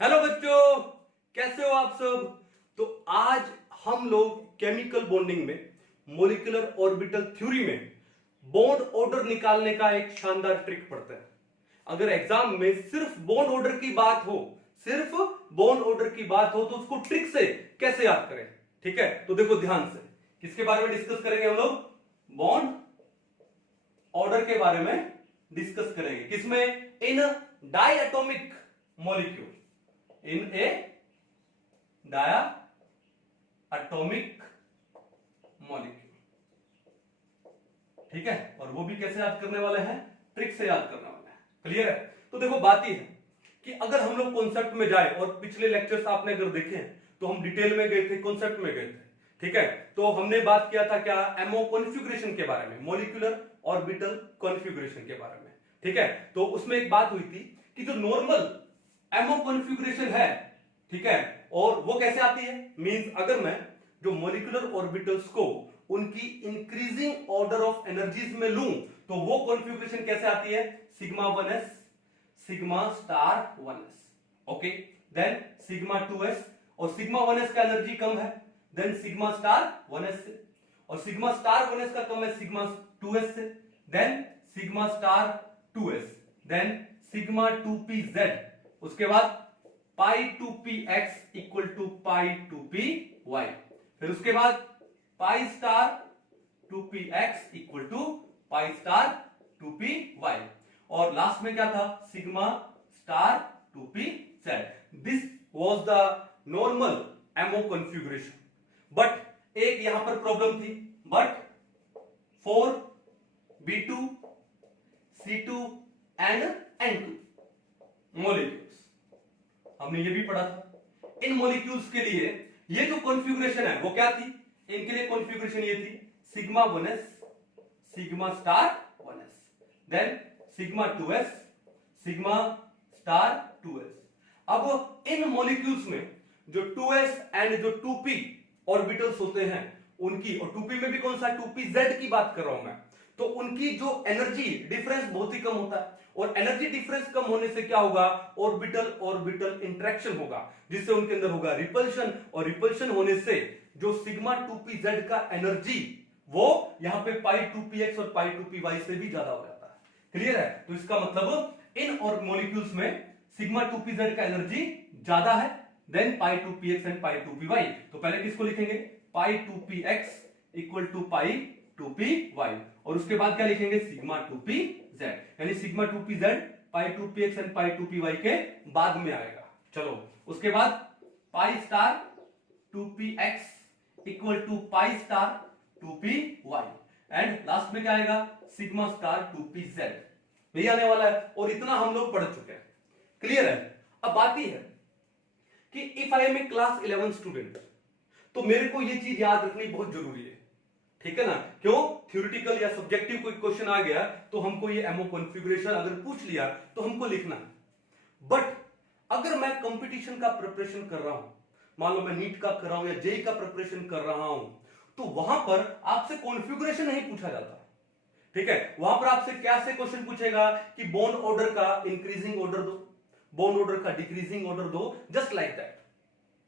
Hello बच्चों, कैसे हो आप सब। तो आज हम लोग केमिकल बॉन्डिंग में मॉलिक्यूलर ऑर्बिटल थ्योरी में बॉन्ड ऑर्डर निकालने का एक शानदार ट्रिक पढ़ते हैं। अगर एग्जाम में सिर्फ बॉन्ड ऑर्डर की बात हो, सिर्फ बॉन्ड ऑर्डर की बात हो तो उसको ट्रिक से कैसे याद करें। ठीक है, तो देखो ध्यान से, किसके बारे में डिस्कस करेंगे हम लोग? बॉन्ड ऑर्डर के बारे में डिस्कस करेंगे। किसमें? इन डायटोमिक मॉलिक्यूल, इन ए डायटोमिक मॉलिक्यूल। ठीक है, और वो भी कैसे याद करने वाले हैं? ट्रिक से याद करने वाले हैं। क्लियर है? तो देखो बात ये है कि अगर हम लोग कॉन्सेप्ट में जाए, और पिछले लेक्चर्स आपने अगर देखे हैं तो हम डिटेल में गए थे, कॉन्सेप्ट में गए थे। ठीक है, तो हमने बात किया था क्या? एमओ कॉन्फ़िगरेशन के बारे में, मॉलिक्यूलर ऑर्बिटल कॉन्फ़िगरेशन के बारे में। ठीक है, तो उसमें एक बात हुई थी कि जो नॉर्मल एमओ कॉन्फ़िगरेशन है, ठीक है, और वो कैसे आती है? मींस अगर मैं जो मॉलिक्यूलर ऑर्बिटल्स को उनकी इंक्रीजिंग ऑर्डर ऑफ एनर्जीज में लूं तो वो कॉन्फ़िगरेशन कैसे आती है? Sigma 1s, sigma star 1s। Okay, then sigma 2s, और सिग्मा 1s का एनर्जी कम है, देन सिग्मा स्टार 1s से, और सिग्मा स्टार 1s का कम है सिग्मा 2s से, then sigma star 2s, then sigma 2pz, उसके बाद पाई 2px equal to pi 2py, फिर उसके बाद pi star 2px equal to pi star 2py, और लास्ट में क्या था? Sigma star 2pz। This was the normal MO configuration. But एक यहां पर प्रॉब्लम थी, but for B2, C2 and N2 molecules, हमने ये भी पढ़ा था। इन मॉलिक्यूल्स के लिए ये जो कॉन्फ़िगरेशन है वो क्या थी? इनके लिए कॉन्फ़िगरेशन ये थी sigma 1s, sigma star 1s, then sigma 2s, sigma star 2s। अब इन मॉलिक्यूल्स में जो 2s एंड जो 2p ऑर्बिटल्स होते हैं उनकी, और 2p में भी कौन सा? 2pz की बात कर रहा हूं मैं, तो उनकी जो एनर्जी डिफरेंस बहुत ही कम होता है, और एनर्जी डिफरेंस कम होने से क्या होगा? ऑर्बिटल ऑर्बिटल इंटरेक्शन होगा, जिससे उनके अंदर होगा रिपल्शन, और रिपल्शन होने से जो सिग्मा 2pz का एनर्जी वो यहां पे पाई 2px और पाई 2py से भी ज्यादा हो जाता है। क्लियर है? तो इसका मतलब इन और मॉलिक्यूल्स में सिग्मा 2pz का एनर्जी ज्यादा है than pi 2px and pi 2py। तो पहले किसको लिखेंगे? पाई 2px equal to pi 2py, और उसके बाद क्या लिखेंगे? सिग्मा 2pz, यानी sigma 2pz pi 2px and pi 2py के बाद में आएगा। चलो, उसके बाद pi star 2px equal to pi star 2py, and last में क्या आएगा? Sigma star 2pz। यही आने वाला है, और इतना हम लोग पढ़ चुके हैं। क्लियर है? अब बात ही है कि if I am a class 11 student, तो मेरे को ये चीज याद रखनी बहुत जरूरी है। ठीक है ना? क्यों? थ्योरेटिकल या सब्जेक्टिव कोई क्वेश्चन आ गया तो हमको ये एमओ कॉन्फ़िगरेशन अगर पूछ लिया तो हमको लिखना है। बट अगर मैं कंपटीशन का प्रिपरेशन कर रहा हूं, मान लो मैं नीट का कर रहा हूं या जेई का प्रिपरेशन कर रहा हूं, तो वहां पर आपसे कॉन्फ़िगरेशन नहीं पूछा जाता। ठीक है, वहां पर आपसे क्या से क्वेश्चन पूछेगा कि बॉन्ड ऑर्डर का इंक्रीजिंग ऑर्डर दो, बॉन्ड ऑर्डर का डिक्रीजिंग ऑर्डर दो, जस्ट लाइक दैट।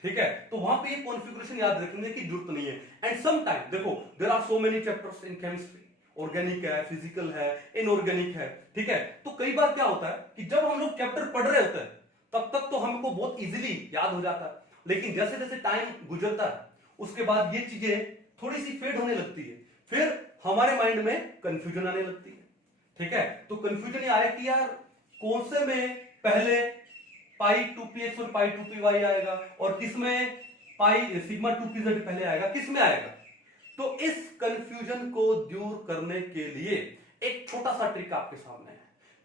ठीक है, तो वहां पे ये कॉन्फ़िगरेशन याद रखने की जरूरत नहीं है। एंड सम टाइम देखो, there are so many chapters in chemistry, organic है, फिजिकल है, इनऑर्गेनिक है। ठीक है, तो कई बार क्या होता है कि जब हम लोग चैप्टर पढ़ रहे होते हैं तब तक तो हमको बहुत इजीली याद हो जाता है, लेकिन जैसे जैसे टाइम गुजरता है उसके बाद ये चीजें थोड़ी सी फेड होने लगती है, फिर हमारे माइंड में कंफ्यूजन आने लगती है। ठीक है, तो कंफ्यूजन ये आया कि यार कौन से में पहले पाई 2px और पाई 2py आएगा, और किसमें पाई सिग्मा 2pz पहले आएगा, किसमें आएगा। तो इस कंफ्यूजन को दूर करने के लिए एक छोटा सा ट्रिक आपके सामने है।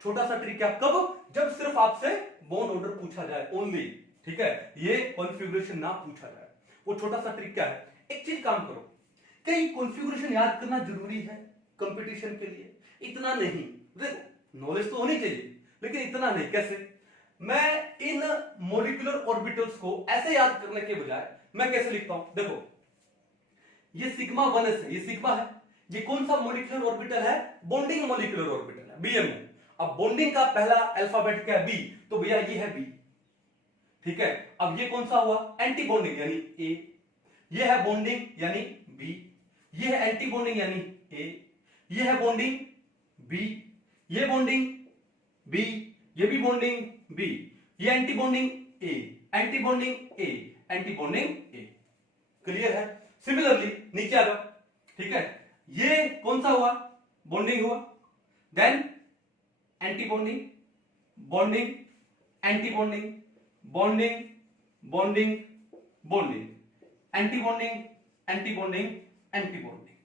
छोटा सा ट्रिक क्या? कब? जब सिर्फ आपसे बॉन्ड ऑर्डर पूछा जाए ओनली। ठीक है, ये कॉन्फ़िगरेशन ना पूछा जाए। वो छोटा सा ट्रिक क्या है? एक चीज काम करो, कई कॉन्फ़िगरेशन याद करना जरूरी है कंपटीशन के लिए, इतना नहीं। देखो, नॉलेज तो होनी चाहिए लेकिन इतना नहीं। कैसे? मैं इन मॉलिक्यूलर ऑर्बिटल्स को ऐसे याद करने के बजाय मैं कैसे लिखता हूं? देखो, ये सिग्मा 1s है, ये सिग्मा है, ये कौन सा मॉलिक्यूलर ऑर्बिटल है? बॉन्डिंग मॉलिक्यूलर ऑर्बिटल है, बीएमओ। अब बॉन्डिंग का पहला अल्फाबेट क्या है? बी, तो भैया ये है बी। ठीक है, अब ये कौन सा हुआ, एंटी बॉन्डिंग यानी ए, ये है बॉन्डिंग यानी बी, ये है एंटी बॉन्डिंग यानी ए, ये है बॉन्डिंग बी, ये बॉन्डिंग बी, ये भी बॉन्डिंग बी, ये एंटी बॉन्डिंग ए, एंटी बॉन्डिंग ए, एंटी बॉन्डिंग ए। क्लियर है। सिमिलरली नीचे आ जाओ, ठीक है, ये कौन सा हुआ, बॉन्डिंग हुआ, then anti bonding, bonding, anti bonding, bonding, bonding, bonding, anti bonding, anti bonding, anti bonding.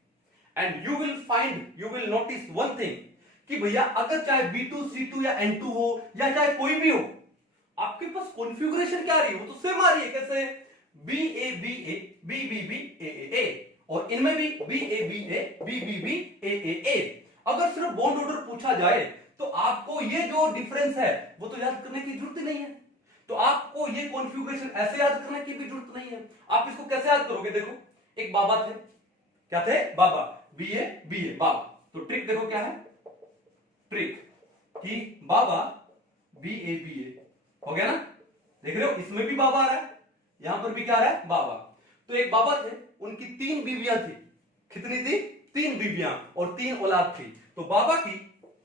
And you will notice one thing कि भैया अगर चाहे B2 C2 या N2 हो या चाहे कोई भी हो, आपके पास कॉन्फ़िगरेशन क्या आ रही है, वो तो सेम आ रही है। कैसे, BA BBB AA, और इनमें भी BA BBB AA। अगर सिर्फ बॉन्ड ऑर्डर पूछा जाए तो आपको ये जो डिफरेंस है वो तो याद करने की जरूरत ही नहीं है, तो आपको ये कॉन्फ़िगरेशन ऐसे याद करने की भी जरूरत नहीं है। आप इसको कैसे याद करोगे, देखो एक बाबा थे, क्या थे, बाबा, BA बाबा। तो ट्रिक देखो क्या है, ट्रिक कि बाबा BA हो गया ना, देख रहे हो, इसमें भी बाबा आ रहा है, यहां पर भी क्या आ रहा है, बाबा। तो एक बाबा थे, उनकी 3 बीवियां थी, कितनी थी, 3 बीवियां और 3 औलाद थी। तो बाबा की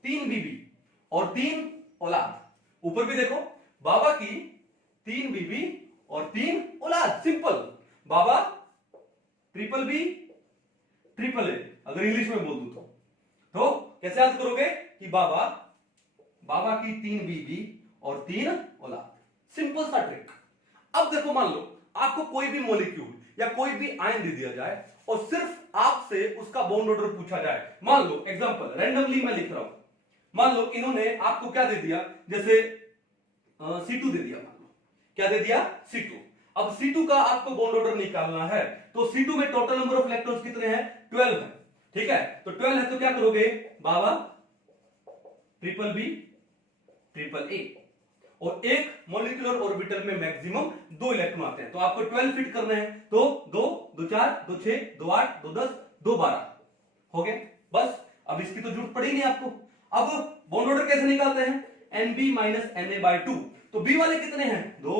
3 बीवी और 3 औलाद, ऊपर भी देखो, बाबा की 3 बीवी और 3 औलाद, सिंपल। बाबा ट्रिपल बी ट्रिपल ए, अगर इंग्लिश में बोल दूं तो कैसे याद करोगे कि बाबा की 3 बीवी और 3 औलाद, सिंपल सा ट्रिक। अब देखो, मान लो आपको कोई भी मॉलिक्यूल या कोई भी आयन दे दिया जाए और सिर्फ आपसे उसका बॉन्ड ऑर्डर पूछा जाए। मान लो एग्जांपल, रैंडमली मैं लिख रहा हूं, मान लो इन्होंने आपको क्या दे दिया, जैसे C2 दे दिया, मान लो क्या दे दिया, C2। अब C2 का आपको बॉन्ड ऑर्डर निकालना है, तो C2 में टोटल नंबर ऑफ इलेक्ट्रॉन्स कितने हैं, 12 है, ठीक है। तो 12 है तो क्या करोगे, बाबा ट्रिपल बी ट्रिपल ए, और एक मॉलिक्यूलर ऑर्बिटल में मैक्सिमम 2 इलेक्ट्रॉन आते हैं, तो आपको 12 फिट करने हैं, तो 2 2 4 2 6 2 8 2 10 2 12 हो गए, बस। अब इसकी तो जरूरत पड़ी नहीं आपको। अब बॉन्ड ऑर्डर कैसे निकालते हैं, Nb - Na/2। तो बी वाले कितने हैं, 2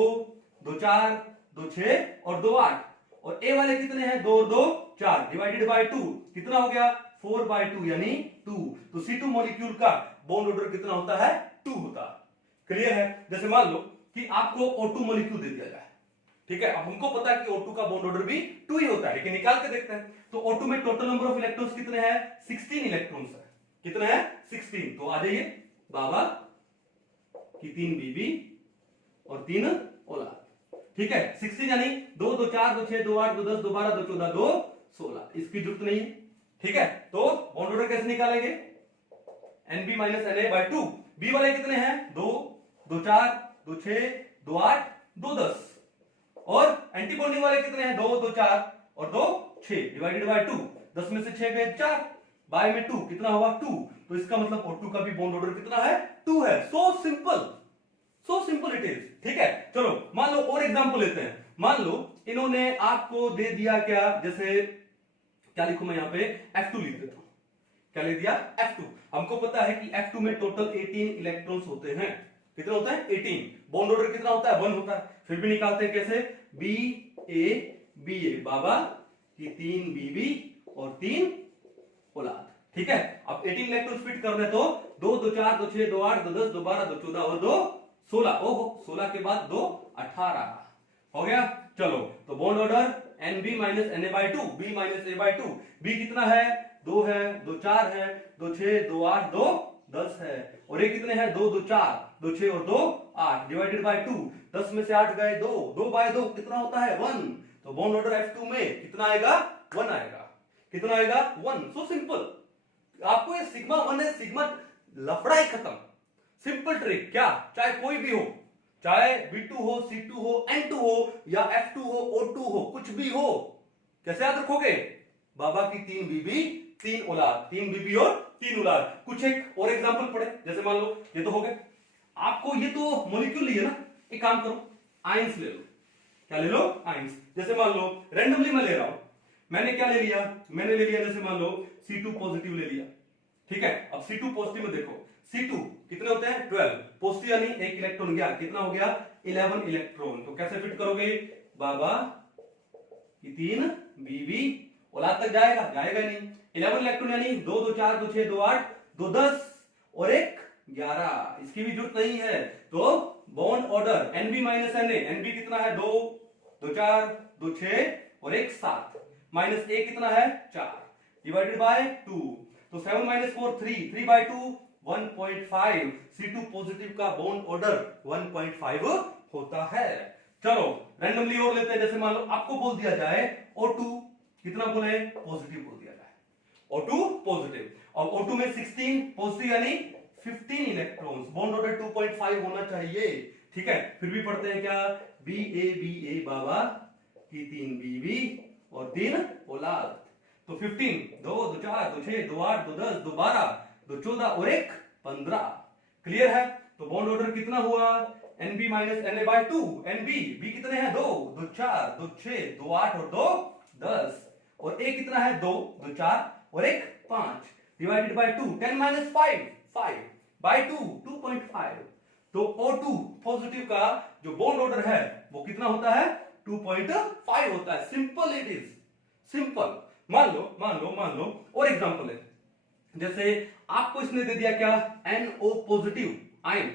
2 4 2 6 और 2 8, और ए वाले कितने हैं, 2 2 4 डिवाइडेड बाय 2 कितना हो गया, 4/2 यानी 2। तो C2 मॉलिक्यूल का बॉन्ड ऑर्डर कितना होता है, 2 होता है। क्लियर है। जैसे मान लो कि आपको O2 मॉलिक्यूल दे दिया जाए, ठीक है, अब हमको पता है कि O2 का बॉन्ड ऑर्डर भी 2 ही होता है, लेकिन निकाल के देखते हैं। तो O2 में टोटल नंबर ऑफ इलेक्ट्रॉन्स कितने हैं, 16 इलेक्ट्रॉन्स है, कितने हैं, 16। तो आ जाइए, बाबा की 3 बीवी और 3 औलाद, ठीक है, 16 यानी 2 2 4 2 6 2 8 2 10 2 12 2 14 2 16, इसकी जरूरत नहीं है, ठीक है। तो बॉन्ड ऑर्डर कैसे निकालेंगे, Nb - Na/2। बी वाले कितने हैं, 2 2 4 2 6 2 8 2 10, और एंटी बॉन्डिंग वाले कितने हैं, 2 2 4 और 2 6 डिवाइडेड बाय 2, 10 में से 6 गए 4, बाय में 2 कितना हुआ, 2। तो इसका मतलब O2 का भी बॉन्ड ऑर्डर कितना है, 2 है। सो सिंपल इट इज, ठीक है। चलो मान लो और एग्जांपल लेते हैं। मान लो इन्होंने आपको दे दिया क्या, जैसे क्या लिखूं मैं यहां पे, F2 लिख देता हूं। क्या ले दिया, F2। हमको पता है कि F2 में टोटल 18 इलेक्ट्रॉन्स होते हैं, कितने होते हैं, 18। बॉन्ड ऑर्डर कितना होता है, 1 होता है। फिर भी निकालते हैं कैसे, BA बाबा की 3 बीवी और 3 औलाद, ठीक है। अब 18 इलेक्ट्रॉन्स फिट करने, तो 2 2 4 2 6 2 8 2 10 2 12 2 14 और 2 16, ओहो 16 के बाद 2 18 हो गया। चलो, तो bond order Nb - Na/2, B - A/2। B कितना है, 2 है, 2 4 है, 2 6 2 8 2 10 है, और ये कितने हैं, 2 2 4 2 6 और 2 8 डिवाइडेड बाय 2, 10 में से 8 गए 2, 2 बाय 2 कितना होता है, 1। तो बॉन्ड ऑर्डर F2 में कितना आएगा, 1 आएगा, कितना आएगा, 1। So simple. आपको ये सिग्मा 1 है, सिग्मा लफड़ा ही खत्म, सिंपल ट्रिक। क्या, चाहे कोई भी हो, चाहे B2 हो, C2 हो, N2 हो, या F2 हो, O2 हो, कुछ भी हो, कैसे याद रखोगे, बाबा की 3 बीवी 3 औलाद, 3 बीवी और 3 औलाद। कुछ एक और एग्जांपल पढ़े, जैसे मान लो ये तो हो गए, आपको ये तो मॉलिक्यूल लिए ना, एक काम करो, आयंस ले लो। क्या ले लो, आयंस। जैसे मान लो रैंडमली मैं ले रहा हूं, मैंने क्या ले लिया, मैंने ले लिया जैसे मान लो C2 पॉजिटिव ले लिया, ठीक है। अब C2 पॉजिटिव में देखो, C2 कितने होते हैं, 12, पॉजिटिव यानी एक इलेक्ट्रॉन गया, कितना हो गया 11 इलेक्ट्रॉन। तो कैसे फिट करोगे बाबा कि 3 बीबी औलाद तक जाएगा, जाएगा नहीं। 11 इलेक्ट्रॉन यानी 2 2 4 2 6 2 8 2 10 और 1 11, इसकी भी जरूरत नहीं है। तो bond order Nb minus Na, Nb कितना है 2 2 4 2 6 और 1 7 माइनस A कितना है 4 डिवाइडेड बाय 2, तो 7 माइनस 4 3 3 बाय 2 1.5। C2 पॉजिटिव का बॉन्ड ऑर्डर 1.5 होता है। चलो रैंडमली और लेते हैं, जैसे मान लो आपको बोल दिया जाए O2 कितना बोले पॉजिटिव बोल दिया जाए, O2 पॉजिटिव, और O2 में 16 पॉजिटिव यानी 15 इलेक्ट्रॉन्स, बॉन्ड ऑर्डर 2.5 होना चाहिए। ठीक है, फिर भी पढ़ते हैं क्या BA बाबा की 3 बीबी और 3 औलाद, तो 15 2 2 4 2 6 2 8 2 10 2 12 2 14 और 1 15। क्लियर है? तो बॉन्ड ऑर्डर कितना हुआ Nb minus Na by 2, Nb B कितने हैं 2 2 4 2 6 2 8 और 2 10 और A कितना है 2 2 4 और 1 5 डिवाइडेड बाय 2, 10 माइनस 5 5 बाय 2 2.5। तो O2 पॉजिटिव का जो बॉन्ड ऑर्डर है वो कितना होता है 2.5 होता है। Simple it is, simple. मान लो और एग्जांपल है, जैसे आपको इसने दे दिया क्या NO पॉजिटिव आयन,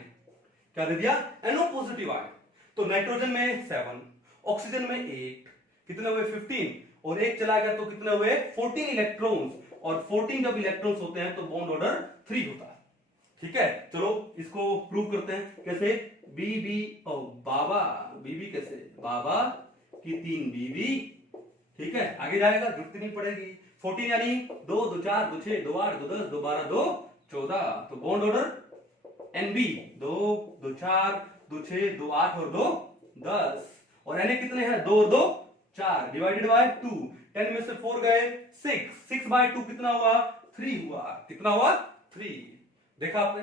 क्या दे दिया NO पॉजिटिव आयन, तो नाइट्रोजन में 7 ऑक्सीजन में 8 कितने हुए 15 और 1 चला गया तो कितने हुए 14 इलेक्ट्रॉन्स, और 14 जब इलेक्ट्रॉन्स होते हैं तो बॉन्ड ऑर्डर 3 होता है। ठीक है, चलो इसको प्रूव करते हैं कैसे, बीबी और बाबा, बीबी कैसे बाबा की 3 बीबी। ठीक है, आगे जाएगा जरूरत नहीं पड़ेगी। 14 यानी 2 2 4 2 6 2 8 2 10 2 12 2 14, तो बॉन्ड ऑर्डर Nb 2 2 4 2 6 2 8 और 2 10, और Na कितने हैं 2 और 2 4 डिवाइडेड बाय 2, 10 में से 4 गए 6 6 बाय 2 कितना हुआ 3 हुआ, कितना हुआ 3। देखा आपने,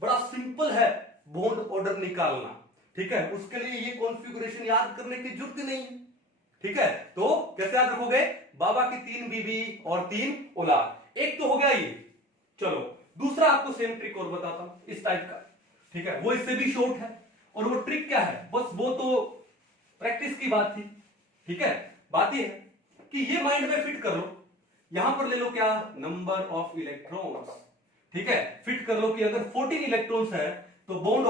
बड़ा सिंपल है बॉन्ड ऑर्डर निकालना। ठीक है, उसके लिए ये कॉन्फ़िगरेशन याद करने की जरूरत नहीं है। ठीक है, तो कैसे याद रखोगे बाबा की 3 बीबी और 3 औलाद, एक तो हो गया ये। चलो दूसरा आपको सेम ट्रिक और बताता हूं इस टाइप का। ठीक है, वो इससे भी शॉर्ट है, और वो ट्रिक क्या है, बस वो तो प्रैक्टिस की बात थी। ठीक है, बात ये है कि ये माइंड में फिट कर लो, यहां पर ले लो क्या नंबर ऑफ इलेक्ट्रॉन्स। ठीक है, फिट कर लो कि अगर 14 इलेक्ट्रॉन्स है तो बॉन्ड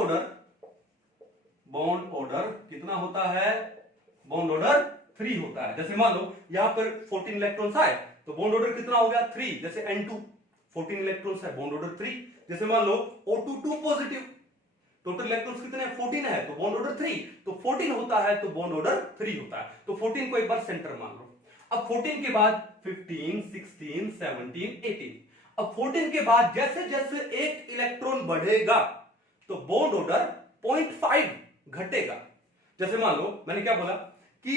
ऑर्डर कितना होता है, बॉन्ड ऑर्डर 3 होता है। जैसे मान लो यहां पर 14 इलेक्ट्रॉन्स आए तो बॉन्ड ऑर्डर कितना हो गया 3, जैसे N2 14 इलेक्ट्रॉन्स है बॉन्ड ऑर्डर 3। जैसे मान लो O2 2 पॉजिटिव, टोटल इलेक्ट्रॉन्स कितने हैं 14 है तो बॉन्ड ऑर्डर 3, तो 14 होता है तो बॉन्ड ऑर्डर 3 होता है। तो 14 को एक बार सेंटर मान लो। अब 14 के बाद 15 16 17 18, अब 14 के बाद जैसे जैसे एक इलेक्ट्रॉन बढ़ेगा तो बॉन्ड ऑर्डर 0.5 घटेगा। जैसे मान लो मैंने क्या बोला कि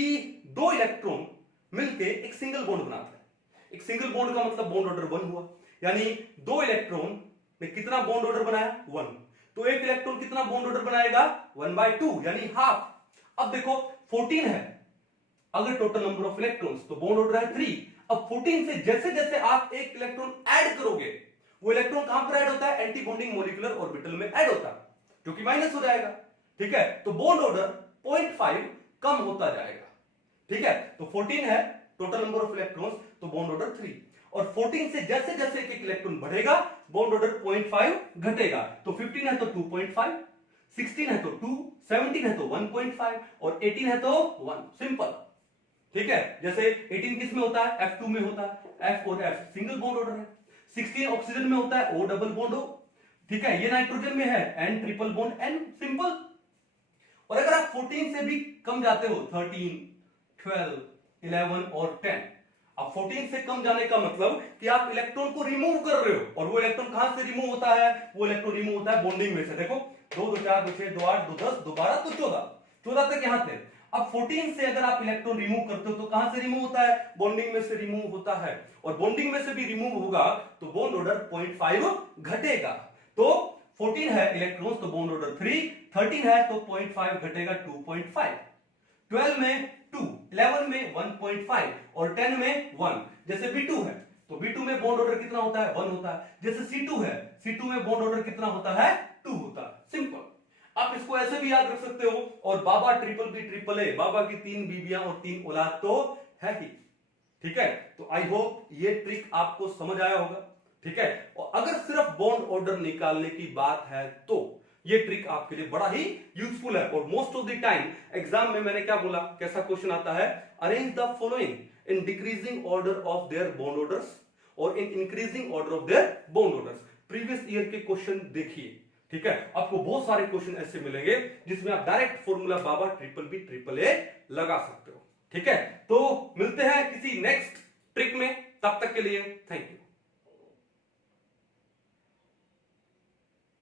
2 इलेक्ट्रॉन मिलके एक सिंगल बॉन्ड बनाते हैं। एक सिंगल बॉन्ड का मतलब बॉन्ड ऑर्डर 1 हुआ, यानी 2 इलेक्ट्रॉन ने कितना बॉन्ड ऑर्डर बनाया 1, तो एक इलेक्ट्रॉन कितना बॉन्ड ऑर्डर बनाएगा 1/2 यानी हाफ। अब देखो 14 है, अगर टोटल नंबर ऑफ इलेक्ट्रॉन्स तो बॉन्ड ऑर्डर है 3। अब 14 से जैसे जैसे आप एक इलेक्ट्रॉन ऐड करोगे, वो इलेक्ट्रॉन कहां पर ऐड होता है एंटी बॉन्डिंग मॉलिक्यूलर ऑर्बिटल में ऐड होता है, जो कि माइनस हो जाएगा। ठीक है, तो बॉन्ड ऑर्डर 0.5 कम होता जाएगा। ठीक है, तो 14 है टोटल नंबर ऑफ इलेक्ट्रॉन्स तो बॉन्ड ऑर्डर 3, और 14 से जैसे जैसे एक इलेक्ट्रॉन बढ़ेगा बॉन्ड ऑर्डर 0.5 घटेगा। तो 15 है तो 2.5, 16 है तो 2, 17 है तो 1.5 और 18 है तो 1। सिंपल। ठीक है, जैसे 18 किस में होता है F2 में होता है, F और F सिंगल बॉन्ड ऑर्डर है। 16 ऑक्सीजन में होता है O डबल बॉन्ड O। ठीक है, ये नाइट्रोजन में है N triple bond N। Simple. और अगर आप 14 से भी कम जाते हो 13 12 11 और 10, अब 14 से कम जाने का मतलब कि आप इलेक्ट्रॉन को रिमूव कर रहे हो, और वो इलेक्ट्रॉन कहां से रिमूव होता है, वो इलेक्ट्रॉन रिमूव होता है बॉन्डिंग में से। देखो 2 2 4 2 6 2 8 2 10 2 12 तो 14 तक यहां थे। अब 14 से अगर आप इलेक्ट्रॉन रिमूव करते हो तो कहां से रिमूव होता है, बॉन्डिंग में से रिमूव होता है, और बॉन्डिंग में से भी रिमूव होगा तो बॉन्ड ऑर्डर 0.5 घटेगा। तो 14 है इलेक्ट्रॉन्स तो बॉन्ड ऑर्डर 3, 13 है तो 0.5 घटेगा 2.5, 12 में 2, 11 में 1.5 और 10 में 1। जैसे B2 है तो B2 में बॉन्ड ऑर्डर कितना होता है 1 होता है। जैसे C2 है, C2 में बॉन्ड ऑर्डर कितना होता है 2 होता है। सिंपल। इसको ऐसे भी याद रख सकते हो, और बाबा ट्रिपल बी ट्रिपल ए, बाबा की 3 बीबियां और 3 औलाद तो है ही। ठीक है, तो आई होप ये ट्रिक आपको समझ आया होगा। ठीक है, और अगर सिर्फ बॉन्ड ऑर्डर निकालने की बात है तो ये ट्रिक आपके लिए बड़ा ही यूजफुल है। और most of the time exam में मैंने क्या बोला, कैसा क्वेश्चन आता है, arrange the following in decreasing order of their bond orders और in increasing order of their bond orders. Previous year के क्वेश्चन देखिए। ठीक है, आपको बहुत सारे क्वेश्चन ऐसे मिलेंगे जिसमें आप डायरेक्ट फॉर्मूला बाबा ट्रिपल बी ट्रिपल ए लगा सकते हो। ठीक है, तो मिलते हैं किसी नेक्स्ट ट्रिक में, तब तक के लिए थैंक यू।